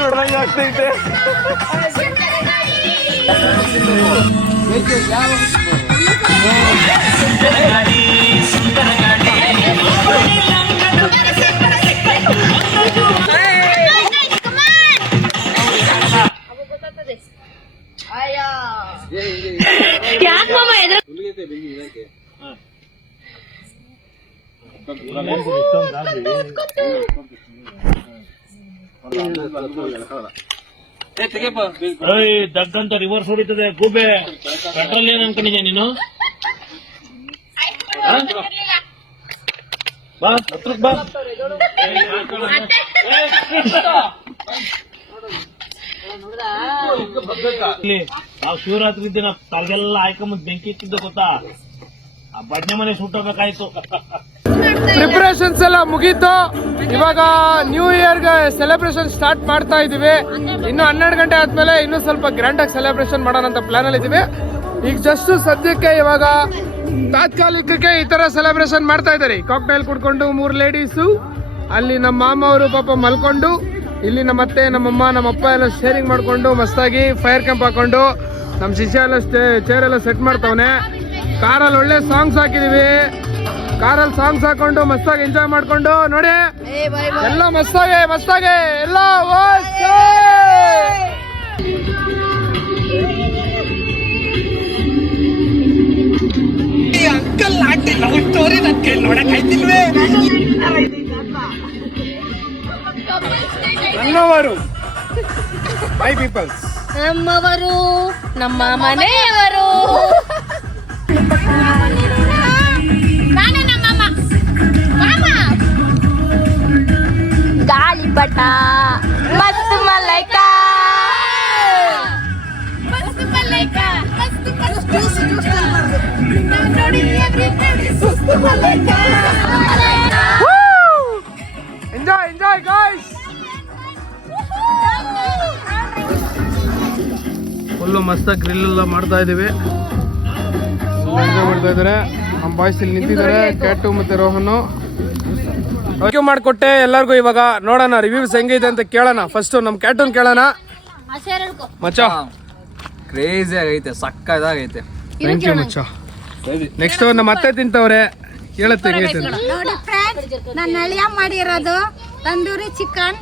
ನೋಡ್ದಂಗೆ ಆಗ್ತೈತೆ. ದಗ್ಗಂತ ರಿವರ್ಸ್ ಹೊಡಿತದೆ ಗೂಬೆ. ಪೆಟ್ರೋಲ್ ಏನ್ ಅನ್ಕೊಂಡಿದ್ಯಾ ನೀನು? ಬಾ ಹತ್ರಕ್ ಬಾ. ನಾವು ಶಿವರಾತ್ರಿ ದಿನ ತಲೆಗೆಲ್ಲ ಹಾಕೊಂಬಂದ್ ಬೆಂಕಿ ಇಟ್ಟಿದ್ದೆ ಗೊತ್ತಾ? ಆ ಬಡ್ನೆ ಮನೆ ಸುಟ್ಟೋಗ್ಬೇಕಾಯ್ತು. ಪ್ರಿಪರೇಷನ್ಸ್ ಎಲ್ಲ ಮುಗೀತು. ಇವಾಗ ನ್ಯೂ ಇಯರ್ಗೆ ಸೆಲೆಬ್ರೇಷನ್ ಸ್ಟಾರ್ಟ್ ಮಾಡ್ತಾ ಇದೀವಿ. ಇನ್ನು 12 ಗಂಟೆ ಆದ್ಮೇಲೆ ಇನ್ನೂ ಸ್ವಲ್ಪ ಗ್ರ್ಯಾಂಡ್ ಆಗಿ ಸೆಲೆಬ್ರೇಷನ್ ಮಾಡೋಣ ಅಂತ ಪ್ಲಾನ್ ಅಲ್ಲಿ ಇದೀವಿ. ಈಗ ಜಸ್ಟ್ ಸದ್ಯಕ್ಕೆ ಇವಾಗ ತಾತ್ಕಾಲಿಕಕ್ಕೆ ಈ ತರ ಸೆಲೆಬ್ರೇಷನ್ ಮಾಡ್ತಾ ಇದ್ದಾರೆ. ಕಾಕ್ಟೈಲ್ ಕುಡ್ಕೊಂಡು 3 ಲೇಡೀಸು, ಅಲ್ಲಿ ನಮ್ಮ ಮಾಮ ಅವರು ಪಾಪ ಮಲ್ಕೊಂಡು, ಇಲ್ಲಿ ನಮ್ಮ ಅತ್ತೆ, ನಮ್ಮಮ್ಮ, ನಮ್ಮಪ್ಪ ಎಲ್ಲ ಶೇರಿಂಗ್ ಮಾಡ್ಕೊಂಡು ಮಸ್ತಾಗಿ ಫೈರ್ ಕ್ಯಾಂಪ್ ಹಾಕೊಂಡು ನಮ್ಮ ಶಿಷ್ಯ ಎಲ್ಲ ಚೇರ್ ಎಲ್ಲ ಸೆಟ್ ಮಾಡ್ತಾವನೆ. ಕಾರಲ್ಲಿ ಒಳ್ಳೆ ಸಾಂಗ್ಸ್ ಹಾಕಿದೀವಿ. ಕಾರಲ್ಲಿ ಸಾಂಗ್ಸ್ ಹಾಕೊಂಡು ಮಸ್ತಾಗಿ ಎಂಜಾಯ್ ಮಾಡ್ಕೊಂಡು ನೋಡಿ ಎಲ್ಲ ಮಸ್ತಾಗೆ ಎಲ್ಲ ಅಂಕಲ್ ಆಂಟಿ ಲವ್ ಸ್ಟೋರಿ ನನ್ ಕೈ ನೋಡಕ್ ಆಯ್ತಿಲ್ವೇ? ನಮ್ಮವರು ಮೈ ಪೀಪಲ್ಸ್, ನಮ್ಮವರು, ನಮ್ಮ ಮನೆಯವರು. ನಾನೇ ನಮ್ಮಮ್ಮ. ಗಾಳಿಪಟ, ಮಸ್ತ್ ಮಲೈಕ, ಮಸ್ತ್ ಮಲೈಕ, ಮಸ್ತ್ ನೋಡಿ ಸುಸ್ತು ಮಲೈಕ. Enjoy guys. ಫುಲ್ಲು ಮಸ್ತಾಗಿ ಗ್ರಿಲ್ ಎಲ್ಲ ಮಾಡ್ತಾ ಇದೀವಿ. ಎಂಜಾಯ್ ಮಾಡ್ತಾ ಇದಾರೆ ನಮ್ಮ ಬಾಯ್ಸ್ ಇಲ್ಲಿ ನಿಂತಿದ್ದಾರೆ. ಕ್ಯಾಟು ಮತ್ತೆ ರೋಹನ್ ಥ್ಯಾಂಕ್ ಯು ಮಾಡಿಕೊಟ್ಟೆ ಎಲ್ಲರಿಗೂ. ಇವಾಗ ನೋಡೋಣ ರಿವ್ಯೂಸ್ ಹೆಂಗೈತೆ ಅಂತ ಕೇಳೋಣ. ಫಸ್ಟ್ ನಮ್ಮ ಕ್ಯಾಟೂನ್ ಕೇಳೋಣ. ಮಚ್ಚ ಕ್ರೇಜಿ ಆಗೈತೆ, ಸಕ್ಕದಾಗೈತೆ. ಥ್ಯಾಂಕ್ ಯು ಮಚ್ಚ. ನೆಕ್ಸ್ಟ್ ನಮ್ಮ ಅತ್ತೆ ತಿಂತವ್ರೆ, ಹೇಳತ್ತೆ ಹೆಂಗೈತೆ ಅಂತ. ನೋಡಿ ಫ್ರೆಂಡ್ಸ್, ನನ್ನ ಅಳಿಯ ಮಾಡಿರೋದು ತಂದೂರಿ ಚಿಕನ್.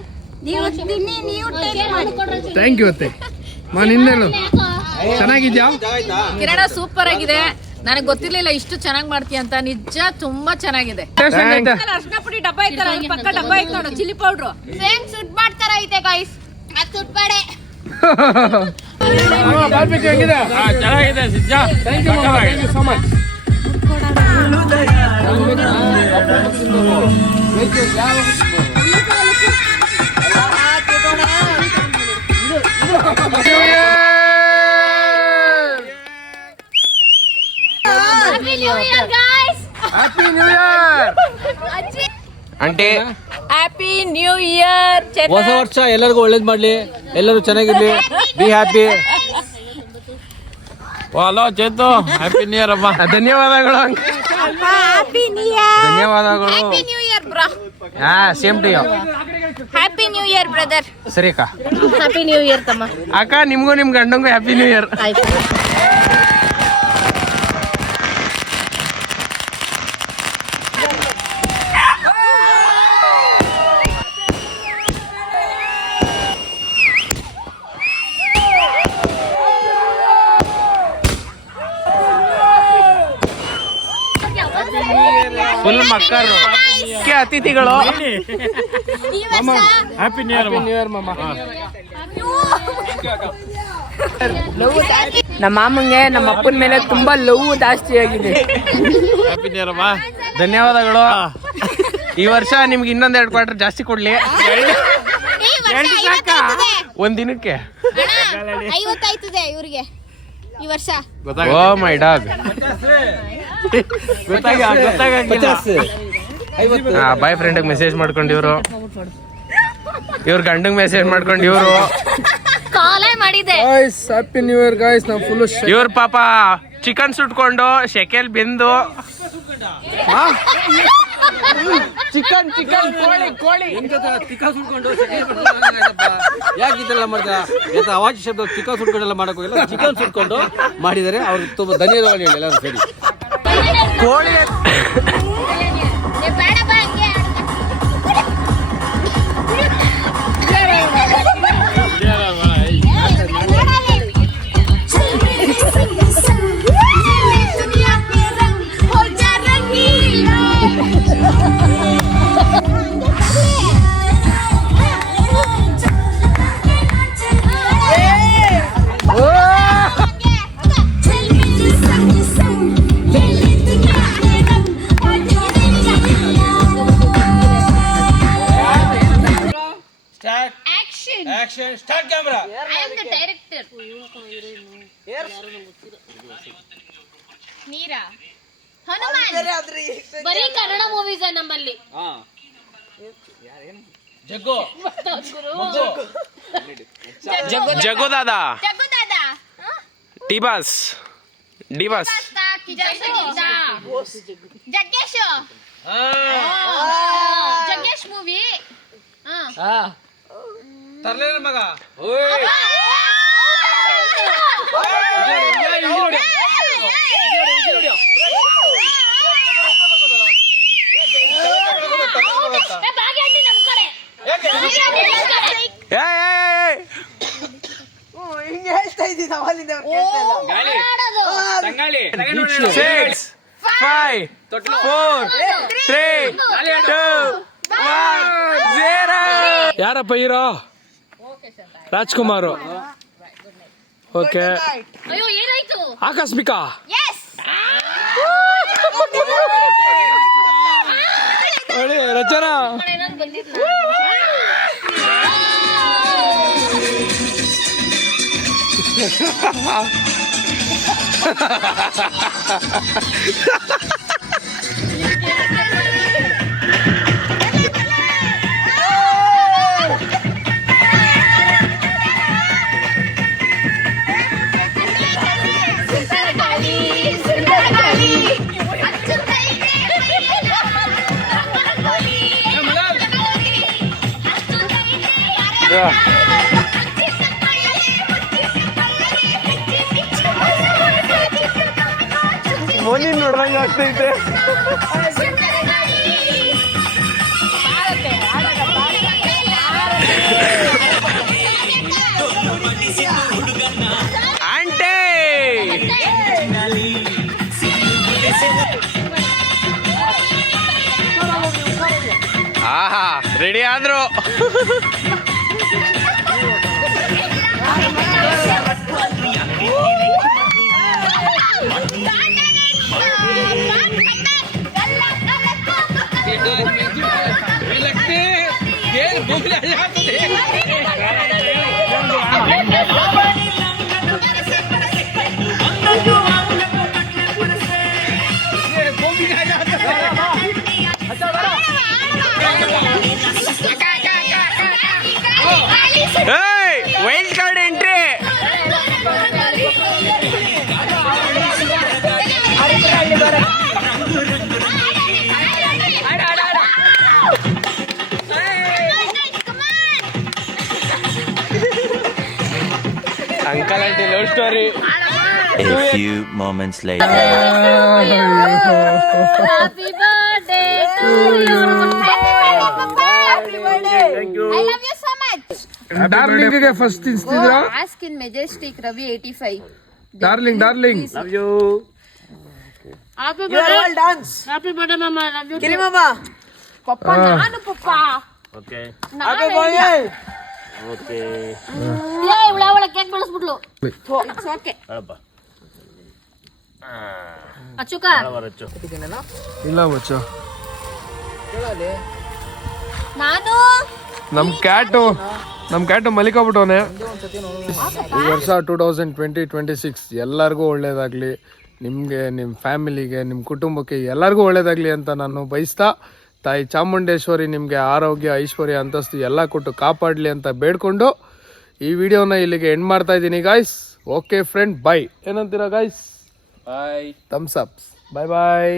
ನೀವು ತಿನ್ನಿ, ನೀವು ಟೇಸ್ಟ್ ಮಾಡಿ. ಥ್ಯಾಂಕ್ ಯು ಅತ್ತೆ. ನಿನ್ನೇನು ಚೆನ್ನಾಗಿದ್ಯಾ? ಕಿರಣ ಸೂಪರ್ ಆಗಿದೆ. ನನಗೆ ಗೊತ್ತಿರ್ಲಿಲ್ಲ ಇಷ್ಟು ಚೆನ್ನಾಗಿ ಮಾಡ್ತೀಯ ಅಂತ. ನಿಜ ತುಂಬಾ ಚೆನ್ನಾಗಿದೆ. ಅರ್ಶಿನ ಪುಡಿ ಡಬ್ಬ ಐತಲ್ಲ, ಅಲ್ಲಿ ಪಕ್ಕ ಡಬ್ಬ ಐತೆ ನೋಡು, ಚಿಲ್ಲಿ ಪೌಡ್ರು. ಸೇಮ್ ಸುಟ್ಬಾಡ್ ತರ ಐತೆ ಗೈಸ್. ಅದು ಸುಟ್ಬಾಡೆ. ಬಾರ್ಬಿಕ್ಯೂ ಹೆಂಗಿದೆ? ಚೆನ್ನಾಗಿದೆ ಸಿಜ್ಜ. ಥ್ಯಾಂಕ್ ಯು ಮಾಮ, thank you so much. Happy New Year guys. Happy new year aunty. Happy new year. ಹೊಸ ವರ್ಷ ಎಲ್ಲರಿಗೂ ಒಳ್ಳೇದ್ ಮಾಡ್ಲಿ, ಎಲ್ಲರೂ ಚೆನ್ನಾಗಿರ್ಲಿ, be happy. Hello Chetu, happy new year ಅಮ್ಮ. ಧನ್ಯವಾದಗಳು. Happy New Year. ಧನ್ಯವಾದಗಳು. Happy New Year bro. Same to you. Happy New Year brother. ಸರಿ ಅಕ್ಕ. Happy New Year ತಮ್ಮ. ಅಕ್ಕ ನಿಮ್ಗೂ ನಿಮ್ ಗಂಡಂಗೂ ಹ್ಯಾಪಿ ನ್ಯೂ ಇಯರ್. ಆಯ್ತು. ಫುಲ್ ಮಕ್ಕಳು ಅತಿಥಿಗಳು. Happy new year. New year ಮಾಮ. ನಮ್ಮ ಮಾಮಂಗೆ ನಮ್ಮ ಅಪ್ಪನ ಮೇಲೆ ತುಂಬಾ ಲವ್ ಜಾಸ್ತಿ ಆಗಿದೆ. ಹ್ಯಾಪಿ ನ್ಯೂ ಇಯರ್ ಅಮ್ಮ. ಧನ್ಯವಾದಗಳು. ಈ ವರ್ಷ ನಿಮ್ಗೆ ಇನ್ನೊಂದ್ 2 ಕ್ವಾರ್ಟರ್ ಜಾಸ್ತಿ ಕೊಡ್ಲಿ. ಒಂದ್ ದಿನಕ್ಕೆ 50 ಆಯ್ತದೆ ಇವ್ರಿಗೆ ಈ ವರ್ಷ. Oh my dog. Boyfriend message ಮಾಡ್ಕೊಂಡು ಇವ್ರ ಗಂಡಂಗ್ ಮೆಸೇಜ್ ಮಾಡ್ಕೊಂಡು ಇವ್ರು ಕಾಲೇ ಮಾಡಿದೆ. Happy new year guys. ನಾವು ಫುಲ್ ಇವ್ರ ಪಾಪ ಚಿಕನ್ ಸುಟ್ಕೊಂಡು ಶೆಕೆಲ್ ಬೆಂದು ಚಿಕನ್ ಕೋಳಿ ತಿಕ್ಕ ಸುಟ್ಕೊಂಡು ಯಾಕೆ ಈ ಥರ ಮಾಡ್ತಾ ಅವಾಜ್ ಶಬ್ದ ತಿಕ್ಕ ಸುಟ್ಕೊಂಡೆಲ್ಲ ಮಾಡಕ್ ಹೋಗಿಲ್ಲ, ಚಿಕನ್ ಸುಟ್ಕೊಂಡು ಮಾಡಿದ್ದಾರೆ. ಅವ್ರಿಗೆ ತುಂಬ ಧನ್ಯವಾದ ಹೇಳಿ ಎಲ್ಲರೂ ಸೇರಿ. ಕೋಳಿ Action, start camera. I am the director. ನೀರಾ ಹನುಮಾನ್ ಬರೀ ಕನ್ನಡ ಮೂವೀಸ್ ನಮ್ಮಲ್ಲಿ. ಜಗ್ಗು ಜಗ್ಗು ದಾದಾ ಡಿಬಾಸ್ ಜಗ್ಗೇಶ್ ಮೂವಿ. ತರ್ಲೇ ಮಗ. ಹೇಳ್ತಾ ಇದ್ದೀನಿ ಅವಲಿಂದ 6 5 4 3 2 1 0. ಯಾರಪ್ಪ ಹೀರೋ? ರಾಜ್ಕುಮಾರ್. ಓಕೆ, ಅಯ್ಯೋ ಏನಾಯ್ತು? ಆಕಸ್ಮಿಕ. ರಚನಾ. ಮೊನ್ನೆ ನೋಡ್ದಂಗ ಆಗ್ತೈತೆ. ಆಂಟೆ ಆಹಾ, ರೆಡಿ ಆದ್ರು. Wild card entry. Uncle aunty love story. A few moments later. Happy birthday to you. Happy birthday. I love you so much. Darling ಗೆ ಫಸ್ಟ್ ತಿನ್ಸ್ತಿದ್ರ? Ask in Majestic Ravi 85. Darling love you. Happy You are birthday. all dance. Happy birthday mama. Love you. ಕಿರಿ ಮಾಮಾ. ಪಪ್ಪ ನಾನು ಪಪ್ಪ. Okay Happy birthday. Okay ಏ ಇವಳ cake ಬೆಳೆಸ್ಬಿಟ್ಲು. It's okay. ಹೇಳಪ್ಪ. ಅಚ್ಚುಕ ಬರಚ್ಚು ಇಲ್ಲ ಮಚ್ಚ, ನಾನು ನಮ್ ಕ್ಯಾಟು ಮಲಿಕಾಬಿಟ್ಟವನೆ. ಈ ವರ್ಷ 2020-26 ಎಲ್ಲರಿಗೂ ಒಳ್ಳೇದಾಗ್ಲಿ, ನಿಮಗೆ, ನಿಮ್ಮ ಫ್ಯಾಮಿಲಿಗೆ, ನಿಮ್ಮ ಕುಟುಂಬಕ್ಕೆ ಎಲ್ಲರಿಗೂ ಒಳ್ಳೇದಾಗ್ಲಿ ಅಂತ ನಾನು ಬಯಸ್ತಾ, ತಾಯಿ ಚಾಮುಂಡೇಶ್ವರಿ ನಿಮಗೆ ಆರೋಗ್ಯ, ಐಶ್ವರ್ಯ, ಅಂತಸ್ತು ಎಲ್ಲ ಕೊಟ್ಟು ಕಾಪಾಡಲಿ ಅಂತ ಬೇಡ್ಕೊಂಡು ಈ ವಿಡಿಯೋನ ಇಲ್ಲಿಗೆ ಎಂಡ್ ಮಾಡ್ತಾ ಇದ್ದೀನಿ ಗಾಯ್ಸ್. Okay friend, bye. ಏನಂತೀರಾ guys? Bye. Thumbs up. Bye ಬಾಯ್.